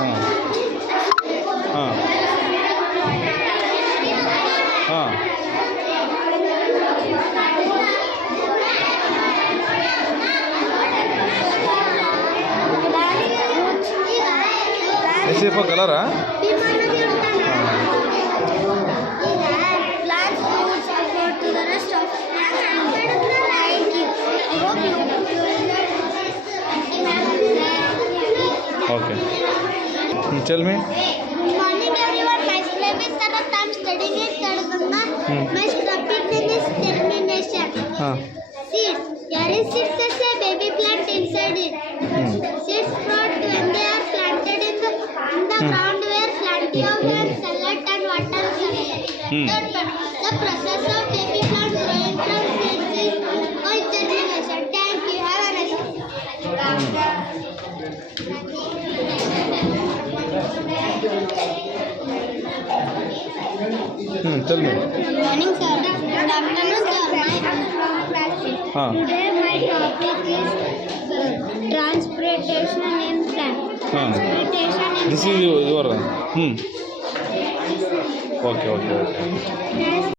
ಹಾಂ ಹಾಂ ಹಾಂ ಎಸ್ ಫಾರ್ ಕಲರಾ? Okay. Tell me. Good morning everyone. My name is Sarat. I am studying in third Ganga. My topic name is germination. Seeds. Here is seeds as a baby plant inside it. Seeds sprout when they are planted in the ground where plenty of sunlight and water is available. The process of baby plant growing from seeds is called germination. Thank you. Have a nice day. Tell me. Good morning, sir. Good afternoon, sir. Today my topic is transportation in plant. Transportation in This is your. Okay.